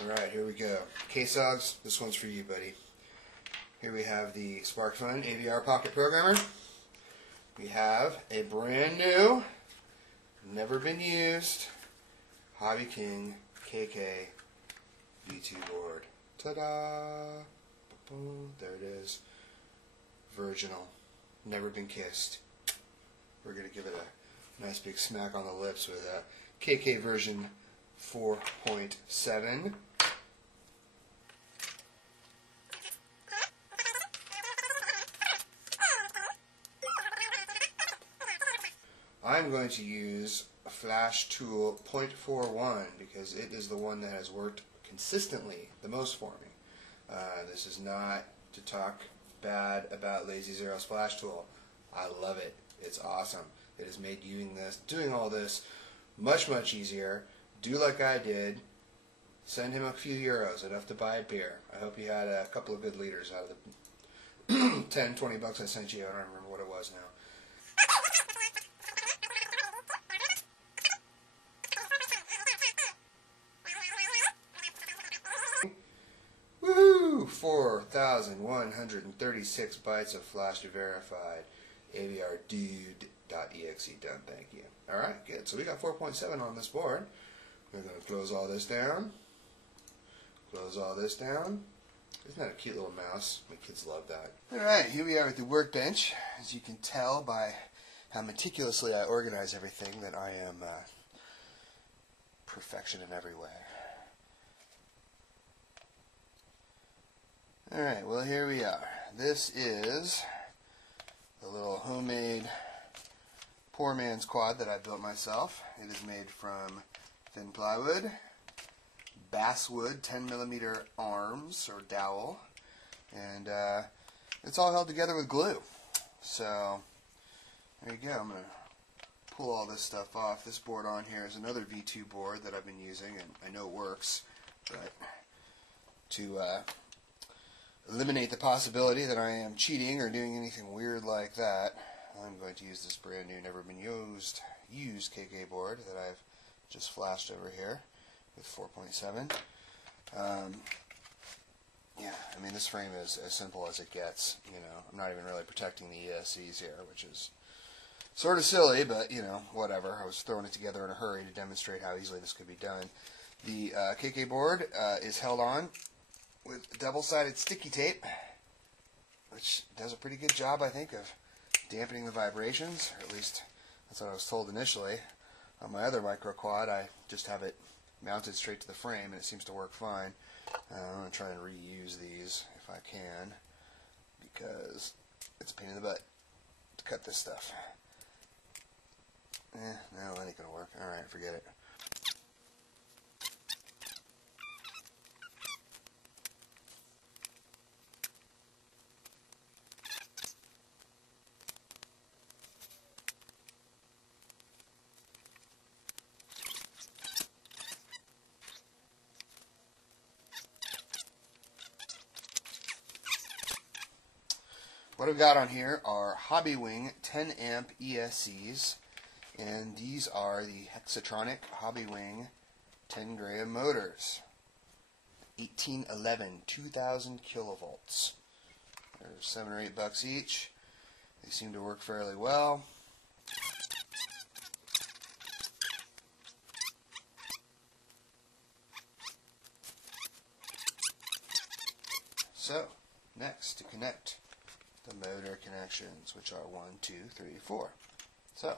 Alright, here we go. K-Sogs, this one's for you, buddy. Here we have the SparkFun AVR Pocket Programmer. We have a brand new, never been used, Hobby King KK V2 board. Ta-da! There it is. Virginal. Never been kissed. We're going to give it a nice big smack on the lips with a KK version 4.7. I'm going to use a flash tool 0.41 because it is the one that has worked consistently the most for me. This is not to talk bad about Lazy Zero Splash Tool. I love it. It's awesome. It has made doing all this much easier. Do like I did. Send him a few euros, enough to buy a beer. I hope he had a couple of good liters out of the 10, 20 bucks I sent you. I don't remember what it was now. Woohoo! 4,136 bytes of flash verified AVRdude.exe done, thank you. Alright, good. So we got 4.7 on this board. We're going to close all this down. Close all this down. Isn't that a cute little mouse? My kids love that. Alright, here we are at the workbench. As you can tell by how meticulously I organize everything that I am perfection in every way. Alright, well here we are. This is the little homemade poor man's quad that I built myself. It is made from thin plywood, basswood 10mm arms or dowel, and it's all held together with glue. So there you go. I'm going to pull all this stuff off. This board on here is another V2 board that I've been using, and I know it works, but to eliminate the possibility that I am cheating or doing anything weird like that, I'm going to use this brand new, never been used KK board that I've just flashed over here with 4.7. Yeah, I mean, this frame is as simple as it gets. You know, I'm not even really protecting the ESCs here, which is sort of silly, but you know, whatever. I was throwing it together in a hurry to demonstrate how easily this could be done. The KK board is held on with double-sided sticky tape, which does a pretty good job, I think, of dampening the vibrations, or at least that's what I was told initially. On my other micro quad, I just have it mounted straight to the frame, and it seems to work fine. I'm going to try and reuse these if I can, because it's a pain in the butt to cut this stuff. No, that ain't going to work. Alright, forget it. What I've got on here are Hobby Wing 10 amp ESCs, and these are the Hexatronic Hobby Wing 10 gram motors. 1811, 2000 kilovolts. They're $7 or $8 each. They seem to work fairly well. So, next to connect the motor connections, which are 1, 2, 3, 4. So,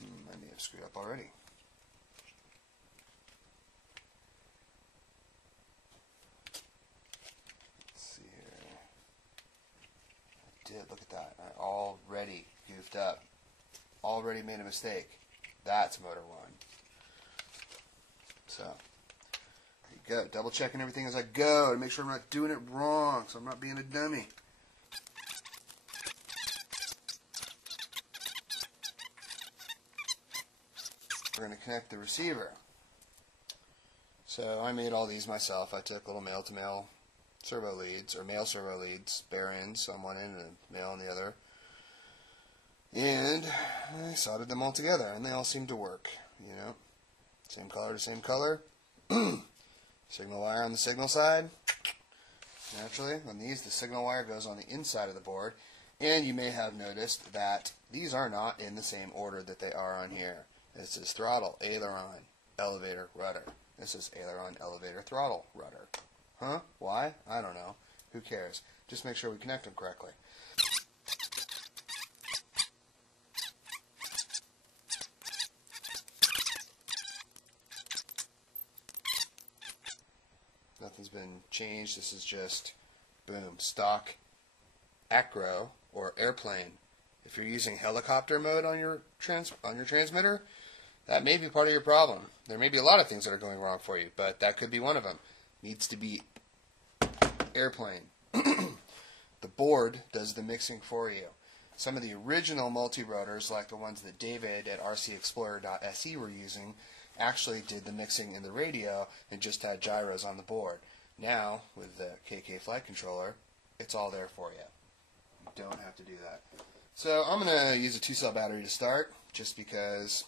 I may have screwed up already. Let's see here. I did, look at that. I already goofed up. Already made a mistake. That's motor 1. So, go. Double checking everything as I go to make sure I'm not doing it wrong, so I'm not being a dummy. We're going to connect the receiver. So I made all these myself. I took little male-to-male servo leads, or male servo leads, bare ends on one end and male on the other. And I soldered them all together, and they all seem to work. you know, same color to same color. Signal wire on the signal side. Naturally, on these, the signal wire goes on the inside of the board. And you may have noticed that these are not in the same order that they are on here. This is throttle, aileron, elevator, rudder. This is aileron, elevator, throttle, rudder. Huh? Why? I don't know. Who cares? Just make sure we connect them correctly. Nothing's been changed. This is just, boom, stock acro or airplane. If you're using helicopter mode on your transmitter, that may be part of your problem. There may be a lot of things that are going wrong for you, but that could be one of them. Needs to be airplane. The board does the mixing for you. Some of the original multi-rotors, like the ones that David at rcexplorer.se were using, actually did the mixing in the radio and just had gyros on the board. Now, with the KK flight controller, it's all there for you. You don't have to do that. So I'm going to use a 2-cell battery to start, just because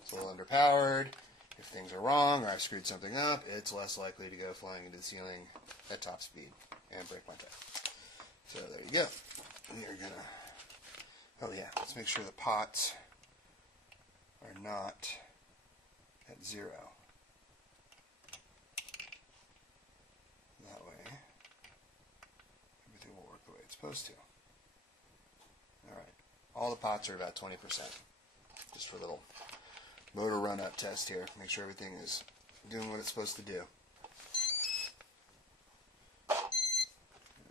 it's a little underpowered. If things are wrong or I screwed something up, it's less likely to go flying into the ceiling at top speed and break my tail. So there you go. We are going to, oh yeah, let's make sure the pots are not at 0. That way, everything will work the way it's supposed to. Alright, all the pots are about 20%. Just for a little motor run-up test here. Make sure everything is doing what it's supposed to do.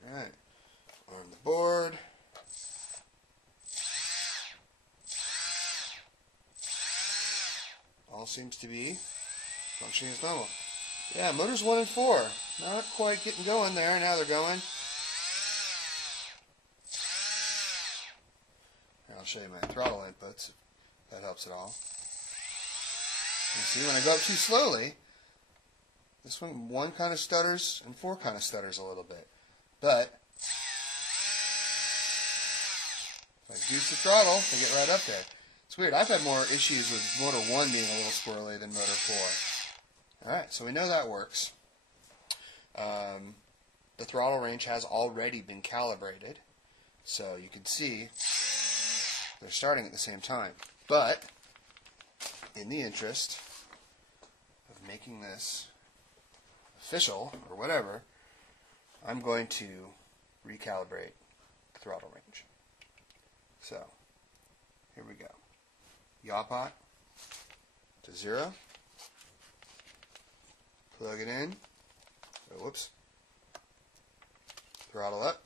Alright, arm the board. All seems to be functioning as normal. Yeah, motors 1 and 4. Not quite getting going there. Now they're going. I'll show you my throttle inputs, if that helps at all. You see, when I go up too slowly, this one kind of stutters and 4 kind of stutters a little bit. But if I reduce the throttle, I get right up there. It's weird. I've had more issues with motor 1 being a little squirrely than motor 4. Alright, so we know that works. The throttle range has already been calibrated. So you can see they're starting at the same time. But, in the interest of making this official, or whatever, I'm going to recalibrate the throttle range. So, here we go. Yaw pot to 0. Plug it in. Oh, whoops. Throttle up.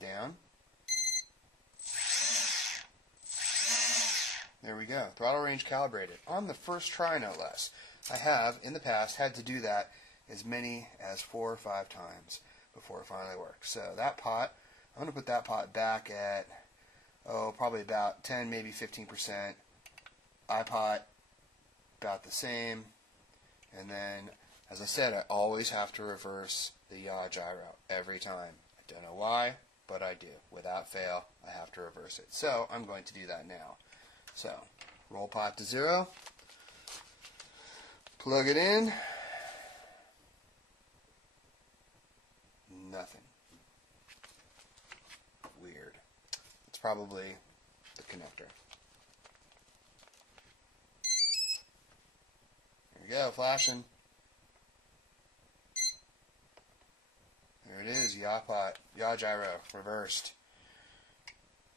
Down. There we go. Throttle range calibrated. On the first try, no less. I have, in the past, had to do that as many as 4 or 5 times before it finally works. So that pot, I'm going to put that pot back at, probably about 10, maybe 15%. iPot, about the same. And then, as I said, I always have to reverse the yaw gyro every time. I don't know why, but I do. Without fail, I have to reverse it. So I'm going to do that now. So, roll pot to 0. Plug it in. Nothing. Weird. It's probably the connector. There we go, flashing. There it is, yaw pot, yaw gyro, reversed.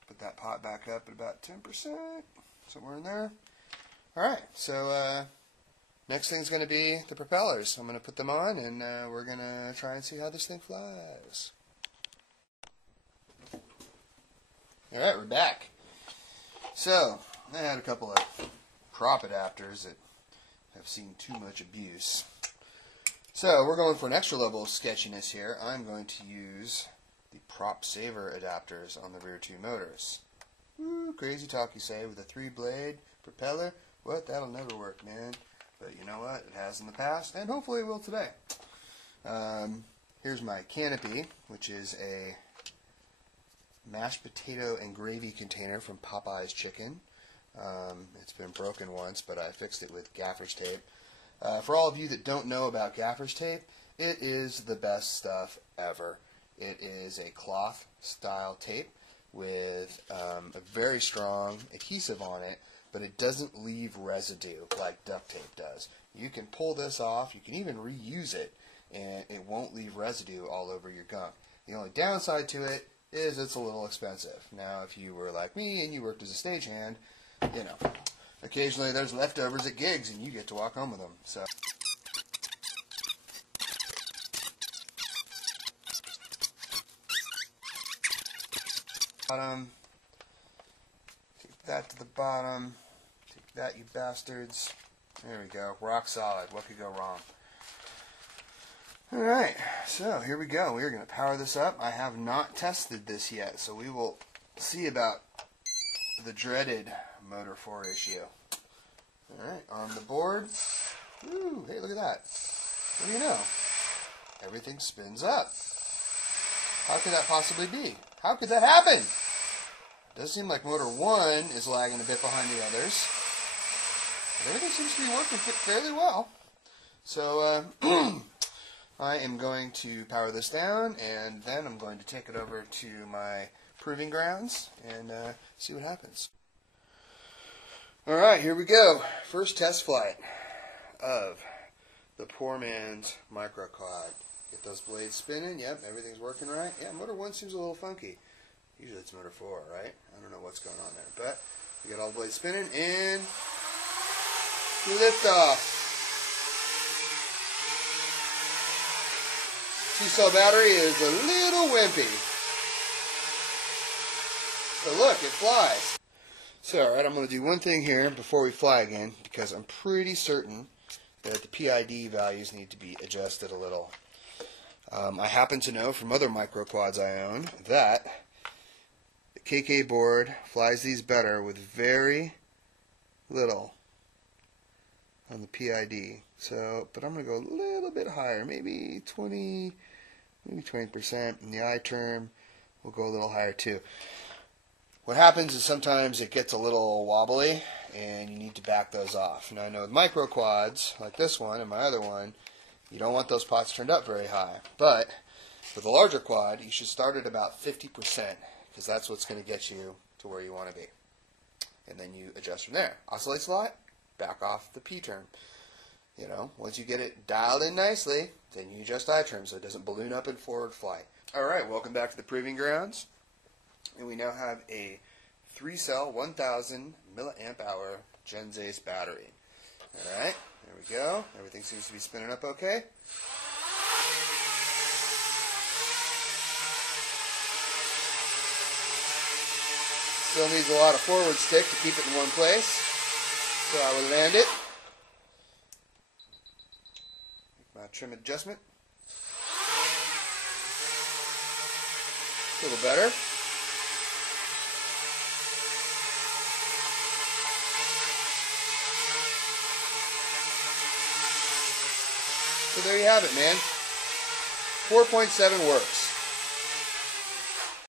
Put that pot back up at about 10%, somewhere in there. Alright, so next thing's going to be the propellers. I'm going to put them on, and we're going to try and see how this thing flies. Alright, we're back. So, I had a couple of prop adapters that have seen too much abuse. So, we're going for an extra level of sketchiness here. I'm going to use the prop saver adapters on the rear 2 motors. Woo, crazy talk, you say, with a 3-blade propeller. What? That'll never work, man. But you know what? It has in the past, and hopefully it will today. Here's my canopy, which is a mashed potato and gravy container from Popeye's Chicken. It's been broken once, but I fixed it with gaffer's tape. For all of you that don't know about gaffer's tape, it is the best stuff ever. It is a cloth style tape with a very strong adhesive on it, but it doesn't leave residue like duct tape does. You can pull this off, you can even reuse it, and it won't leave residue all over your gunk. The only downside to it is it's a little expensive. Now, if you were like me and you worked as a stagehand, you know, occasionally there's leftovers at gigs and you get to walk home with them. So. Bottom. Take that to the bottom. Take that, you bastards. There we go. Rock solid. What could go wrong? Alright, so here we go. We are going to power this up. I have not tested this yet, so we will see about the dreaded motor 4 issue. Alright, on the board. Ooh, hey, look at that. What do you know? Everything spins up. How could that possibly be? How could that happen? It does seem like motor 1 is lagging a bit behind the others. But everything seems to be working fairly well. So, I am going to power this down, and then I'm going to take it over to my proving grounds and see what happens. Alright, here we go. First test flight of the Poor Man's Micro Quad. Get those blades spinning. Yep, everything's working right. Yeah, motor 1 seems a little funky. Usually it's motor 4, right? I don't know what's going on there. But we get all the blades spinning, and lift off. T-cell battery is a little wimpy. But look, it flies. So, alright, I'm going to do one thing here before we fly again, because I'm pretty certain that the PID values need to be adjusted a little. I happen to know from other micro quads I own that the KK board flies these better with very little on the PID. So, but I'm going to go a little bit higher, maybe 20%, and the I term will go a little higher too. What happens is sometimes it gets a little wobbly and you need to back those off. Now I know with micro quads, like this one and my other one, you don't want those pots turned up very high. But with a larger quad, you should start at about 50%, because that's what's going to get you to where you want to be. And then you adjust from there. Oscillates a lot, back off the P term. You know, once you get it dialed in nicely, then you adjust I term so it doesn't balloon up in forward flight. Alright, welcome back to the proving grounds. And we now have a 3-cell 1000 milliamp hour Gen Ace battery. Alright, there we go. Everything seems to be spinning up okay. Still needs a lot of forward stick to keep it in one place. So I will land it. Make my trim adjustment. A little better. So there you have it, man. 4.7 works.